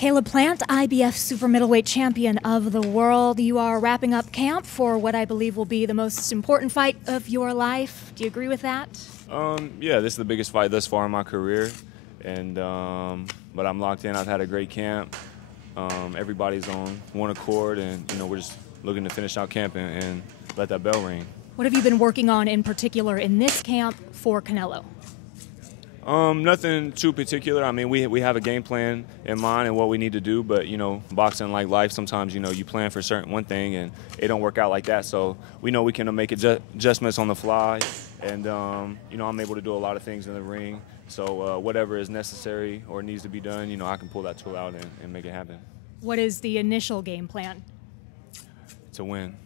Caleb Plant, IBF super middleweight champion of the world. You are wrapping up camp for what I believe will be the most important fight of your life. Do you agree with that? Yeah, this is the biggest fight thus far in my career, and but I'm locked in. I've had a great camp. Everybody's on one accord, and we're just looking to finish out camp and let that bell ring. What have you been working on in particular in this camp for Canelo? Nothing too particular. I mean, we have a game plan in mind and what we need to do, but boxing, like life, sometimes you plan for one thing and it don't work out like that. So we know we can make adjustments on the fly, and I'm able to do a lot of things in the ring. So whatever is necessary or needs to be done, I can pull that tool out and make it happen. What is the initial game plan? To win.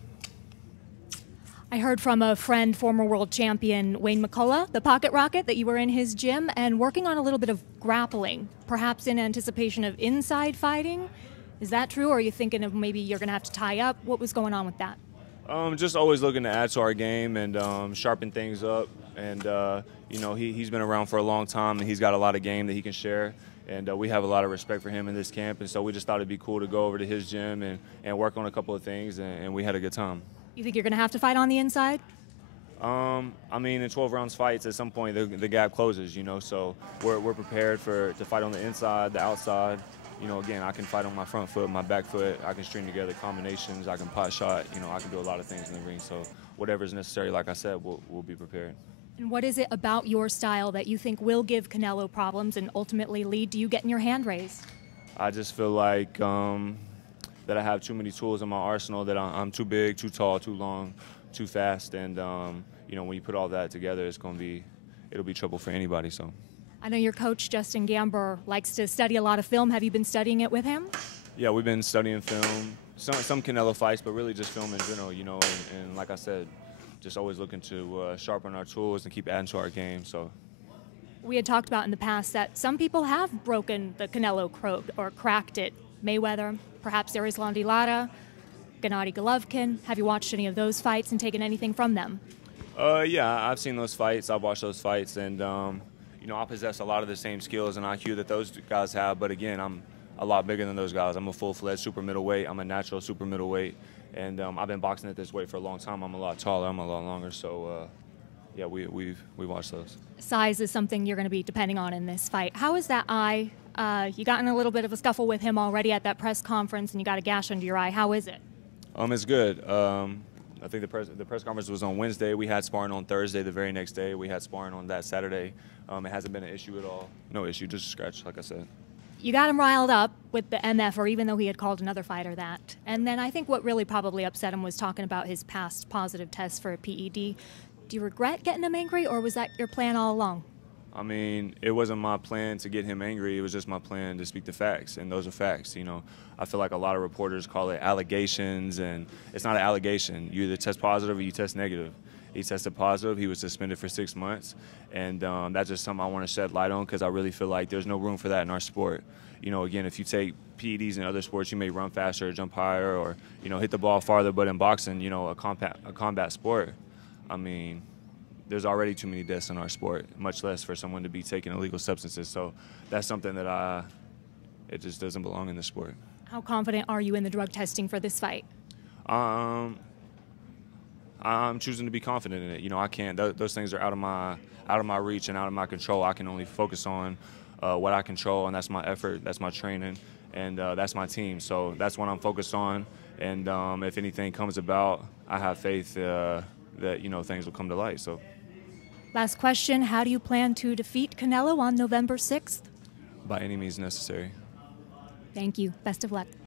I heard from a friend, former world champion Wayne McCullough, the Pocket Rocket, that you were in his gym and working on a little bit of grappling, perhaps in anticipation of inside fighting. Is that true, or are you thinking of maybe you're going to have to tie up? What was going on with that? Just always looking to add to our game and sharpen things up. And, he's been around for a long time, and he's got a lot of game that he can share. And we have a lot of respect for him in this camp. And so we just thought it'd be cool to go over to his gym and work on a couple of things, and we had a good time. You think you're going to have to fight on the inside? I mean, in 12 rounds fights, at some point the gap closes, so we're prepared to fight on the inside, the outside. Again, I can fight on my front foot, my back foot. I can string together combinations. I can pot shot. I can do a lot of things in the ring. So whatever is necessary, like I said, we'll be prepared. And what is it about your style that you think will give Canelo problems and ultimately lead to you getting your hand raised? I just feel like that I have too many tools in my arsenal, that I'm too big, too tall, too long, too fast, and when you put all that together, it'll be trouble for anybody. So, I know your coach Justin Gamber likes to study a lot of film. Have you been studying it with him? Yeah, we've been studying film, some Canelo fights, but really just film in general. And like I said, just always looking to sharpen our tools and keep adding to our game. So. We had talked about in the past that some people have broken the Canelo code or cracked it. Mayweather, perhaps Erislandy Lara, Gennady Golovkin. Have you watched any of those fights and taken anything from them? Yeah, I've seen those fights. I've watched those fights, and I possess a lot of the same skills and IQ that those guys have. But again, I'm a lot bigger than those guys. I'm a full-fledged super middleweight. I'm a natural super middleweight, and I've been boxing at this weight for a long time. I'm a lot taller. I'm a lot longer. So, yeah, we've watched those. Size is something you're going to be depending on in this fight. How is that eye? You got in a little bit of a scuffle with him already at that press conference, and you got a gash under your eye. How is it? It's good. I think the press conference was on Wednesday. We had sparring on Thursday. The very next day, we had sparring on that Saturday. It hasn't been an issue at all. No issue, just a scratch, like I said. You got him riled up with the MF, or even though he had called another fighter that. And then I think what really probably upset him was talking about his past positive tests for a PED. Do you regret getting him angry, or was that your plan all along? I mean, it wasn't my plan to get him angry. It was just my plan to speak the facts, and those are facts. I feel like a lot of reporters call it allegations, and it's not an allegation. You either test positive or you test negative. He tested positive. He was suspended for 6 months, and that's just something I want to shed light on, because I really feel like there's no room for that in our sport. Again, if you take PEDs in other sports, you may run faster, or jump higher, or hit the ball farther. But in boxing, a combat sport, I mean, there's already too many deaths in our sport, much less for someone to be taking illegal substances. So that's something that it just doesn't belong in the sport. How confident are you in the drug testing for this fight? I'm choosing to be confident in it. I can't. Those things are out of my reach and out of my control. I can only focus on what I control, and that's my effort, that's my training, and that's my team. So that's what I'm focused on. And if anything comes about, I have faith that things will come to light. So. Last question, how do you plan to defeat Canelo on November 6th? By any means necessary. Thank you. Best of luck.